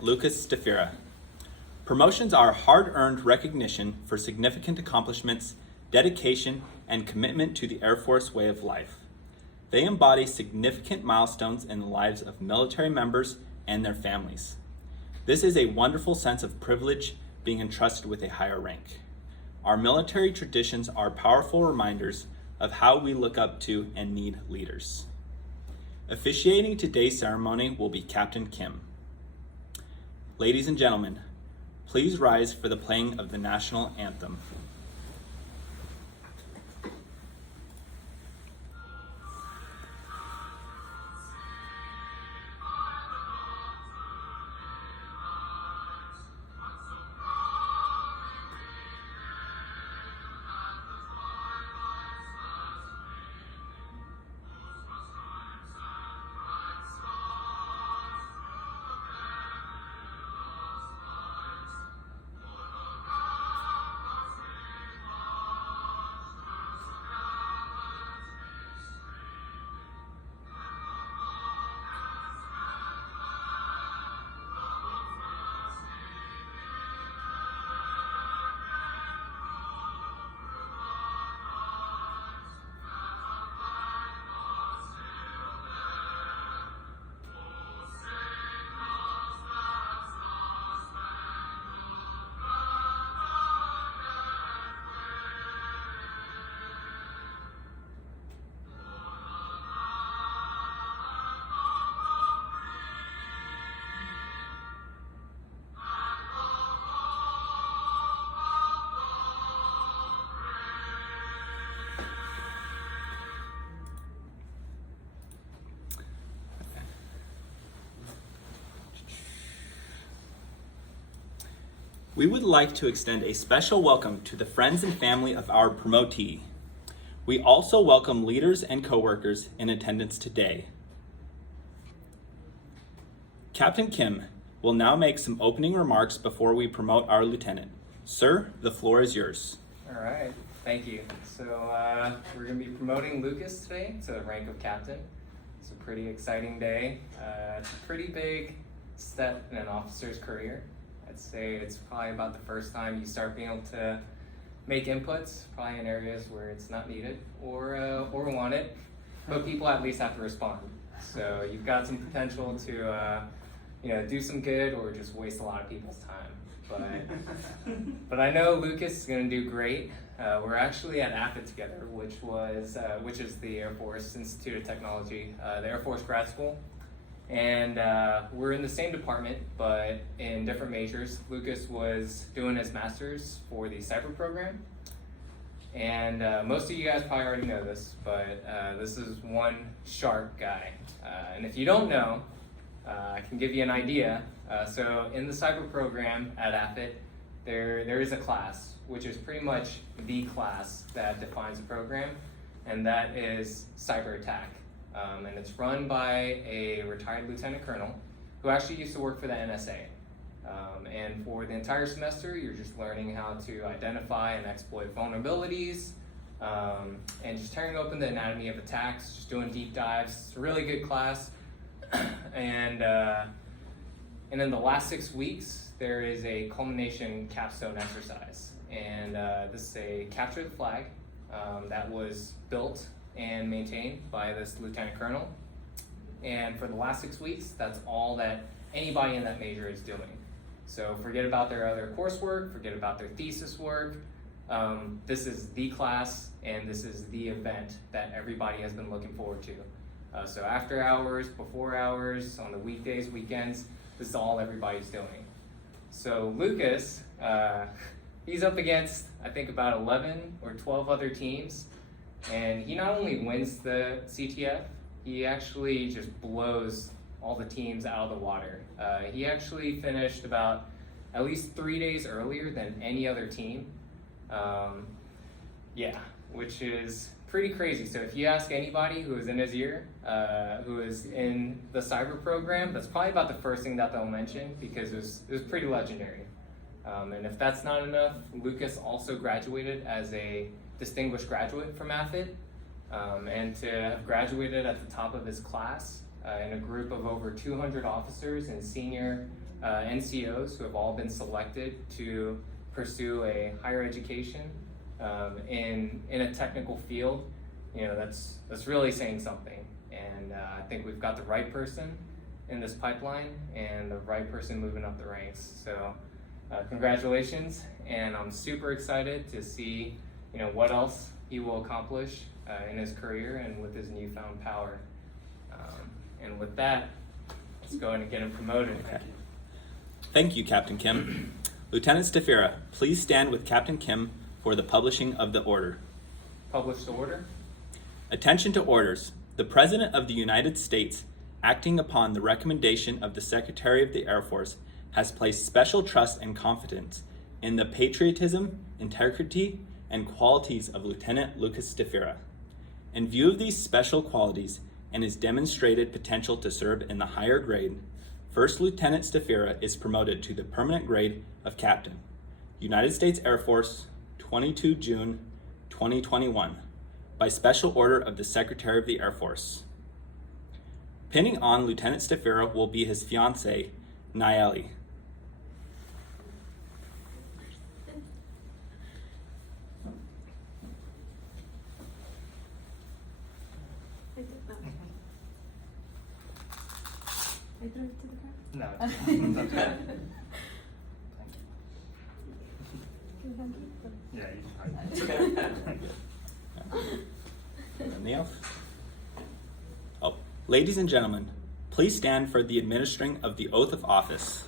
Lieutenant Lucas Stafira. Promotions are hard-earned recognition for significant accomplishments, dedication, and commitment to the Air Force way of life. They embody significant milestones in the lives of military members and their families. This is a wonderful sense of privilege being entrusted with a higher rank. Our military traditions are powerful reminders of how we look up to and need leaders. Officiating today's ceremony will be Captain Kim. Ladies and gentlemen, please rise for the playing of the national anthem. We would like to extend a special welcome to the friends and family of our promotee. We also welcome leaders and coworkers in attendance today. Captain Kim will now make some opening remarks before we promote our lieutenant. Sir, the floor is yours. All right, thank you. So we're going to be promoting Lucas today to the rank of captain. It's a pretty exciting day. It's a pretty big step in an officer's career. I'd say it's probably about the first time you start being able to make inputs, probably in areas where it's not needed or wanted, but people at least have to respond. So you've got some potential to do some good or just waste a lot of people's time. But I know Lucas is going to do great. We're actually at AFIT together, which is the Air Force Institute of Technology, the Air Force grad school. And we're in the same department, but in different majors. Lucas was doing his master's for the cyber program. And most of you guys probably already know this, but this is one sharp guy. And if you don't know, I can give you an idea. So in the cyber program at AFIT, there is a class, which is pretty much the class that defines the program, and that is cyber attack. And it's run by a retired lieutenant colonel who actually used to work for the NSA. And for the entire semester, you're just learning how to identify and exploit vulnerabilities, and just tearing open the anatomy of attacks, just doing deep dives. It's a really good class. And in the last 6 weeks, there is a culmination capstone exercise. And this is a capture the flag that was built and maintained by this lieutenant colonel. And for the last 6 weeks, that's all that anybody in that major is doing. So forget about their other coursework, forget about their thesis work. This is the class, and this is the event that everybody has been looking forward to. So after hours, before hours, on the weekdays, weekends, this is all everybody's doing. So Lucas, he's up against, I think, about 11 or 12 other teams. And he not only wins the CTF, he actually just blows all the teams out of the water. He actually finished about at least 3 days earlier than any other team. Which is pretty crazy. So if you ask anybody who is in his year, who is in the cyber program, that's probably about the first thing that they'll mention, because it was pretty legendary. And if that's not enough, Lucas also graduated as a distinguished graduate from AFIT, and to have graduated at the top of his class in a group of over 200 officers in senior NCOs who have all been selected to pursue a higher education in a technical field. That's really saying something. And I think we've got the right person in this pipeline and the right person moving up the ranks. So congratulations, and I'm super excited to see what else he will accomplish in his career and with his newfound power. And with that, let's go ahead and get him promoted. Okay. Thank you, Captain Kim. Lieutenant Stafira, please stand with Captain Kim for the publishing of the order. Publish the order. Attention to orders. The President of the United States, acting upon the recommendation of the Secretary of the Air Force, has placed special trust and confidence in the patriotism, integrity, and qualities of Lieutenant Lucas Stafira. In view of these special qualities and his demonstrated potential to serve in the higher grade, First Lieutenant Stafira is promoted to the permanent grade of Captain, United States Air Force, 22 June 2021, by special order of the Secretary of the Air Force. Pinning on Lieutenant Stafira will be his fiance, Nayeli. I threw it to the ground? No, it's okay. Can you Yeah, you can. Anything else? Oh, ladies and gentlemen, please stand for the administering of the oath of office.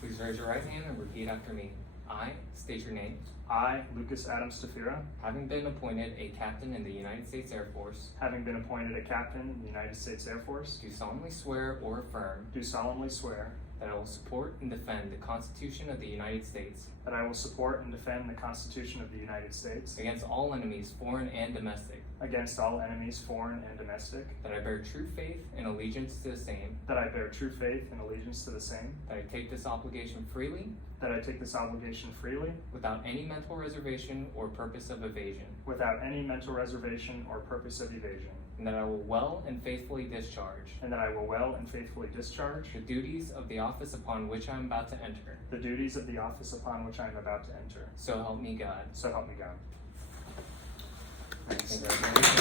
Please raise your right hand and repeat after me. I state your name. I, Lucas Adam Stafira, Having been appointed a captain in the United States Air Force, having been appointed a captain in the United States Air Force, do solemnly swear or affirm do solemnly swear that I will support and defend the Constitution of the United States that I will support and defend the Constitution of the United States against all enemies, foreign and domestic, against all enemies, foreign and domestic, that I bear true faith and allegiance to the same, that I bear true faith and allegiance to the same, that I take this obligation freely that I take this obligation freely without any mental reservation or purpose of evasion, without any mental reservation or purpose of evasion, and that I will well and faithfully discharge and that I will well and faithfully discharge the duties of the office upon which I am about to enter. the duties of the office upon which I am about to enter. So help me God. So help me God. Congratulations.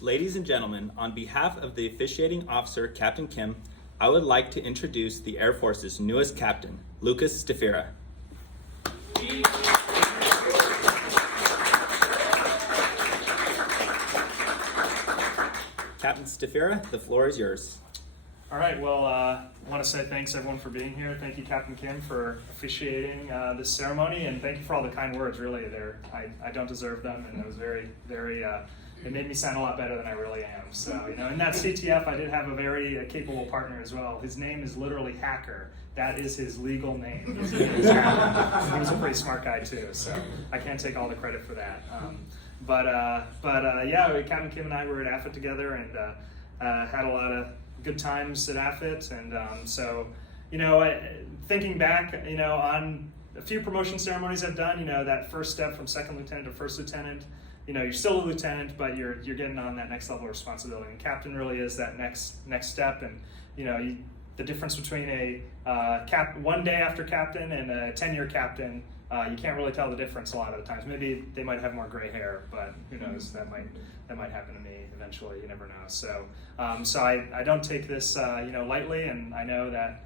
Ladies and gentlemen, on behalf of the officiating officer, Captain Kim, I would like to introduce the Air Force's newest captain, Lucas Stafira. Captain Stafira, the floor is yours. All right, well, I want to say thanks everyone for being here. Thank you, Captain Kim, for officiating this ceremony, and thank you for all the kind words. Really, I don't deserve them, and it was very, it made me sound a lot better than I really am. So, in that CTF, I did have a very capable partner as well. His name is literally Hacker. That is his legal name. He was a pretty smart guy too, so I can't take all the credit for that. Yeah, Captain Kim and I were at AFIT together and had a lot of good times at AFIT, and thinking back, on a few promotion ceremonies I've done, that first step from second lieutenant to first lieutenant, you're still a lieutenant, but you're getting on that next level of responsibility. And captain really is that next step, and the difference between a one day after captain and a 10-year captain, you can't really tell the difference a lot of the times. Maybe they might have more gray hair, but who knows? That might happen to me eventually. You never know. So I don't take this lightly, and I know that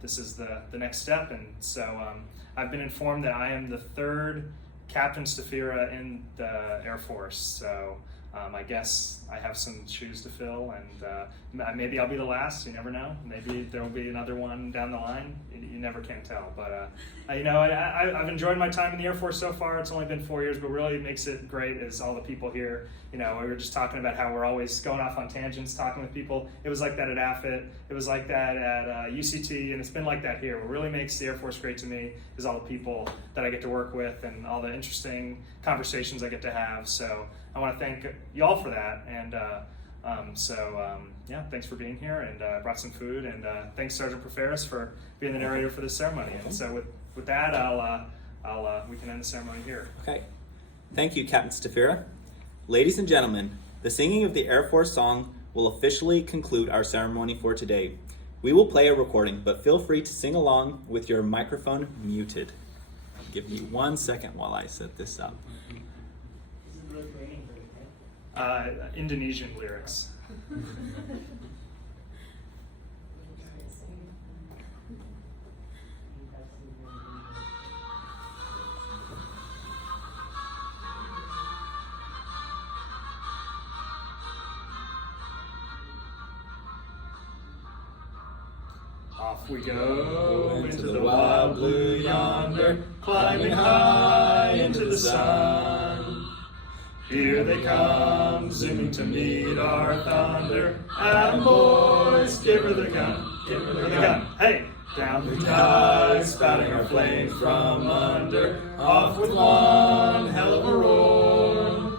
this is the next step. And so I've been informed that I am the third Captain Stafira in the Air Force. So I guess I have some shoes to fill, and maybe I'll be the last. You never know. Maybe there will be another one down the line. You never can tell. But I've enjoyed my time in the Air Force so far. It's only been 4 years, but really makes it great is all the people here. We were just talking about how we're always going off on tangents, talking with people. It was like that at AFIT. It was like that at UCT, and it's been like that here. What really makes the Air Force great to me is all the people that I get to work with and all the interesting conversations I get to have. So I want to thank you all for that, and thanks for being here, and I brought some food, and thanks Sergeant Preferis for being the narrator for this ceremony. And so with that, we can end the ceremony here. Okay. Thank you, Captain Stafira. Ladies and gentlemen, the singing of the Air Force song will officially conclude our ceremony for today. We will play a recording, but feel free to sing along with your microphone muted. Give me 1 second while I set this up. Indonesian lyrics. Off we go into the wild blue yonder, climbing high into the sun. Here they come, zooming to meet our thunder. And boys, give her the gun, give her the gun. Hey! Down the skies, spouting our flames from under. Off with one hell of a roar.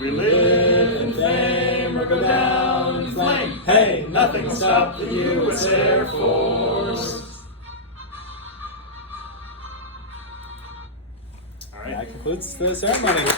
We live in fame or go down in flame. Hey, nothing will stop the U.S. Air Force. All right. That concludes the ceremony.